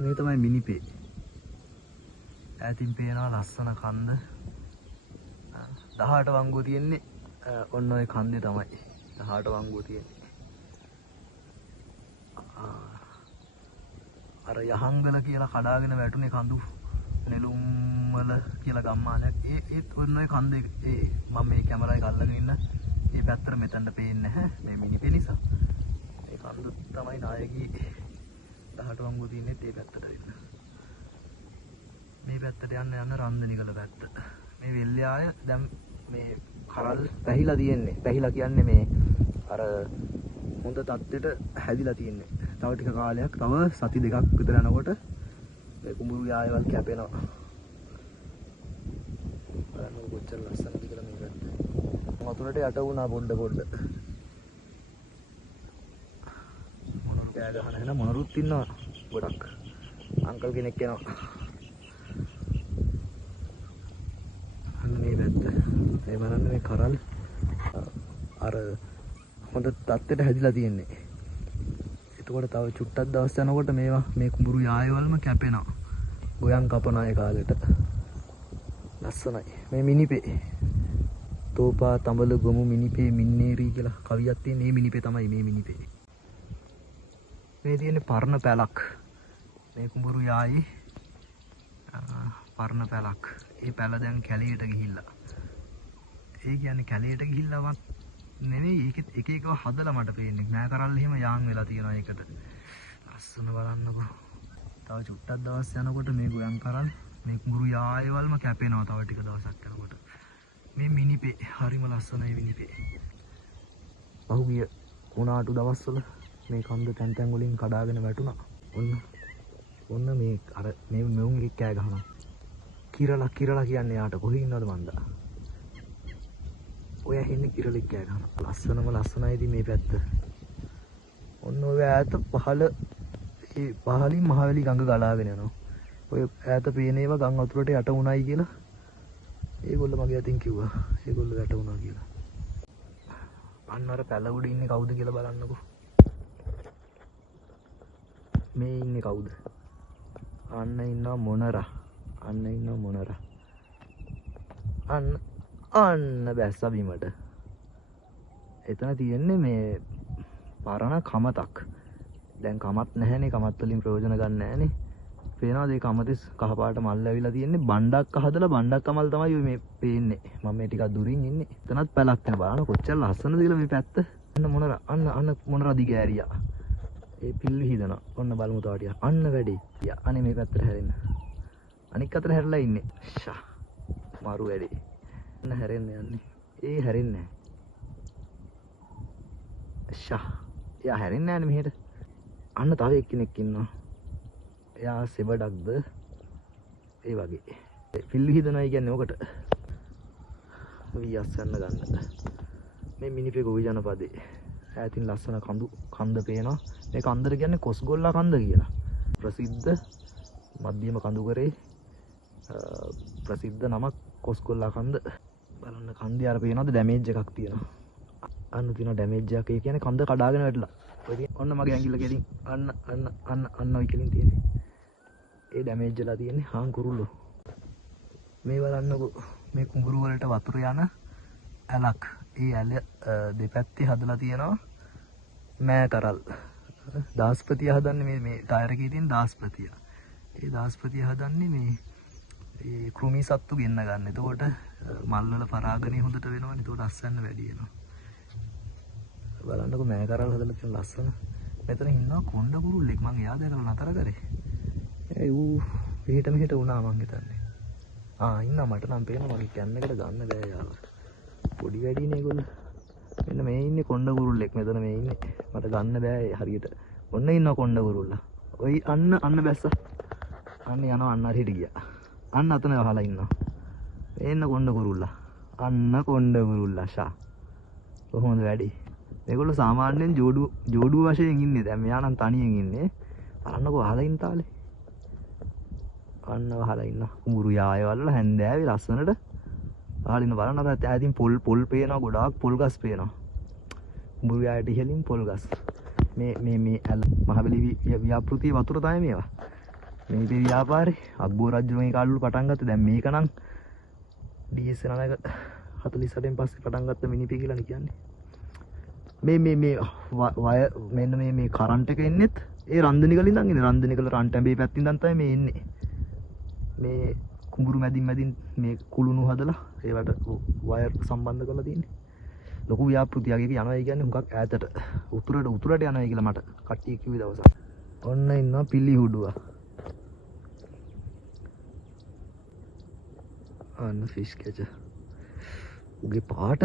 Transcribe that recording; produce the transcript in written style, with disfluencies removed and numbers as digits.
මේ තමයි මිනිපේ. ඈතින් පේනවා ලස්සන කන්ද. 18 වංගුව තියෙන්නේ ඔන්න ඔය කන්දේ තමයි. 18 වංගුව තියෙන්නේ. අර යහංගල කියලා කඩාගෙන වැටුනේ කඳු නෙළුම් වල කියලා ගම්මානයක්. ඒත් ඔන්න ඔය කන්දේ මම මේ කැමරාවේ අල්ලගෙන ඉන්න මේ පැත්තට මෙතනට පේන්නේ නැහැ. මේ මිනිපේ නිසා. මේ කන්ද තමයි නායකී 18 වංගුව තියෙන්නේ මේ පැත්තට ඉන්න. මේ පැත්තට යන්න රන්දනිකල පැත්ත. මේ වෙල්යාය දැන් මේ කරල් පැහිලා තියෙන්නේ. පැහිලා කියන්නේ මේ අර හොඳ තත්ත්වයට හැදිලා තියෙන්නේ. තව ටික කාලයක් තව සති දෙකක් විතර යනකොට මේ කුඹුරු යායවල් කැපෙනවා. බලන්න කොච්චර ලස්සනද කියලා මේ පැත්ත. වතුරට යට වුණා පොඩ. මොනරු කෑ ගහන හැන මොනරුත් ඉන්නවා ගොඩක්. අංකල් කෙනෙක් එනවා. මේ පැත්ත මේ බලන්න මේ කරල් අර හොඳ තත්ත්වයට හැදිලා තියෙන්නේ. එතකොට තව චුට්ටක් දවස් යනකොට මේවා මේ කුඹුරු යායවලම කැපෙනවා. ගොයන් කපන අය කාලෙට. ලස්සනයි. මේ මිනිපේ. තෝපා තඹල ගොමු මිනිපේ මින්නේරි කියලා කවියක් තියෙන මේ මිනිපේ තමයි මේ මිනිපේ. මේ තියෙන්නේ පර්ණ පැලක්. මේ කුඹුරු යායි පර්ණ පැලක්. ඒ පැල දැන් කැලේට ගිහිල්ලා. ඒ කියන්නේ කැලේට ගිහිල්ලාවත් නෙවෙයි ඒකෙත් එක එකව හදලා මට පේන්නේ. නෑ කරල් එහෙම යාන් වෙලා තියෙනවා ඒකට. ලස්සන බලන්නකෝ. තව චුට්ටක් දවස් යනකොට මේ ගොයන් කරල් මේ කුඹුරු යායවලම කැපෙනවා තව ටික දවසක් යනකොට. මේ මිනිපේ හරිම ලස්සනයි මිනිපේ. පහුගිය උනාටු දවස්වල මේ කන්ද තැන් තැන් වලින් කඩාගෙන වැටුණා. ඔන්න මේ අර මේ මෙවුන් එක කෑ ගහනවා. කිරලා කියන්නේ යාට කොහේ ඉන්නවද මන්දා? ඔය හින්නේ කිරලෙක් කෑ ගහනවා. ලස්සනයිද මේ පැත්ත. ඔන්න ඔය ඈත පහලින් මහවැලි ගඟ ගලාගෙන යනවා. ඔය ඈත පේන ඒවා ගම් වතුරට යට වුණයි කියලා ඒගොල්ලෝ මගේ අතින් කිව්වා. ඒගොල්ලෝ යට වුණා කියලා. අන්න අර පැල උඩ ඉන්නේ කවුද කියලා බලන්නකෝ. මේ ඉන්නේ කවුද? අන්න ඉන්නවා මොනරා. අන්න බැස්ස බිමට. එතන තියෙන්නේ මේ පරණ කමතක්. දැන් කමත් නැහැනේ. කමත් වලින් ප්‍රයෝජන ගන්න නැහැනේ. පේනවාද ඒ කමතිස් කහපාට මල් ඇවිලා තියෙන්නේ. බණ්ඩක් හදලා බණ්ඩක් කමල් තමයි මේ පේන්නේ. මම මේ ටිකක් දුරින් ඉන්නේ. එතනත් පැලක් තියෙන. බලන්න කොච්චර ලස්සනද කියලා මේ පැත්ත. අන්න මොනරා දිග ඇරියා. ඒ පිල්ලු හිදනවා. ඔන්න බලමු තව ටිකක්. අන්න වැඩි. අනේ මේ පැත්තට හැරෙන්න. අනික් අතට හැරලා ඉන්නේ. ෂා. මාරු වැඩි. අන්න හැරෙන්න යන්නේ. ඒ හැරෙන්නේ නැහැ. ෂා. එයා හැරෙන්නේ නැහැ නේ මෙහෙට. අන්න තව එක්කෙනෙක් ඉන්නවා. එයා සෙබඩක්ද ඒ වගේ. පිල්ලු හිදනයි කියන්නේ ඔකට. වියස් යන්න ගන්න. මේ මිනිපේ ගොවි ජනපදේ. ඈතින් ලස්සන කන්ද පේනවා. මේ කන්දට කියන්නේ කොස්ගොල්ලා කන්ද කියලා. ප්‍රසිද්ධ මධ්‍යම කඳුකරේ ප්‍රසිද්ධ නමක් කොස්ගොල්ලා කන්ද. බලන්න කන්දේ අර පේනවද ඩැමේජ් එකක් තියෙනවා. අන්න තියෙනවා ඩැමේජ් එකක්. ඒ කියන්නේ කන්ද කඩාගෙන වැටලා. ඔන්න මගේ ඇඟිල්ල කෙලින් අන්න ඔය කෙලින් තියෙන්නේ. ඒ ඩැමේජ් වෙලා තියෙන්නේ හාන් කුරුල්ලෝ. මේ බලන්නකෝ මේ කුඹුරු වලට වතුර යන ඇලක්. ඒ ඇල දෙපැත්තේ හදලා තියෙනවා මෑ කරල්. දාස්පතිය හදන්නේ මේ ටයර් එකේ තියෙන දාස්පතිය. ඒ දාස්පතිය හදන්නේ මේ කෘමි සත්තු ගෙන්න ගන්න. එතකොට මල් වල පරාගණය හොඳට වෙනවනේ. එතකොට අස්සන්න වැඩි වෙනවා. බලන්නකෝ මෑ කරල් හදලා තියෙන ලස්සන. මෙතන ඉන්නවා කොණ්ඩ කුරුල්ලෙක්. මං එයා දැකලා නතර කරේ. ඌ පිට මෙහෙට වුණා මං හිතන්නේ. ඉන්නවා මට නම් පේනවා. මගේ කැන් එකට ගන්න බෑ යාව. පොඩි වැඩිනේ ඒගොල්ලෝ. මෙන්න මේ ඉන්නේ කොණ්ඩ කුරුල්ලෙක්. මෙතන මේ ඉන්නේ. මට ගන්න බෑ හරියට. ඔන්න ඉන්නවා කොණ්ඩ කුරුල්ලා. ඔයි අන්න බැස්සා. අන්න යනවා අන්න හරියට ගියා. අන්න අතන වහලා ඉන්නවා. එන්න කොණ්ඩ කුරුල්ලා. අන්න කොණ්ඩ කුරුල්ලා ෂා. කොහොමද වැඩි? මේගොල්ලෝ සාමාන්‍යයෙන් ජෝඩුව වශයෙන් ඉන්නේ. දැන් මෙයා නම් තනියෙන් ඉන්නේ. බලන්නකෝ වහලා ඉන්න තාලේ. අන්න වහලා ඉන්න කුඹුරු යායවල හැන්දෑවේ ලස්සනට වහලා ඉන්න. බලන්න අර ඈතින් පොල් පේනවා. ගොඩාක් පොල් ගස් පේනවා. කුඹුරු යායට ඉහළින් පොල් ගස්. මේ මහබලි ව්‍යාපෘතියේ වතුර තමයි මේවා. මේ ව්‍යාපාරේ අක්බෝ රජුගේ කාලවල පටන් ගත්ත. දැන් මේක නම් DS 48න් පස්සේ පටන් ගත්ත මිනිපි කියලානේ කියන්නේ. මේ වය මෙන්න මේ කරන්ට් එක එන්නෙත් ඒ රන්දනිකල ඉඳන් එන්නේ. රන්දනිකල රන් ටැඹේ පැත්තින් ඉඳන් තමයි මේ එන්නේ. මේ කුඹුරු මැදින් මේ කුළුණු හදලා ඒවට වයර් සම්බන්ධ කරලා තියෙන්නේ. ලොකු ව්‍යාපෘතියක් එක යනවා කියන්නේ හුඟක් ඈතට උතුරට යනවා කියලා මට කට්ටිය කිව්වේ දවසක්. ඔන්න ඉන්නවා පිලිහුඩුවා. අන්න ෆිෂ් කැචර්. උගේ පාට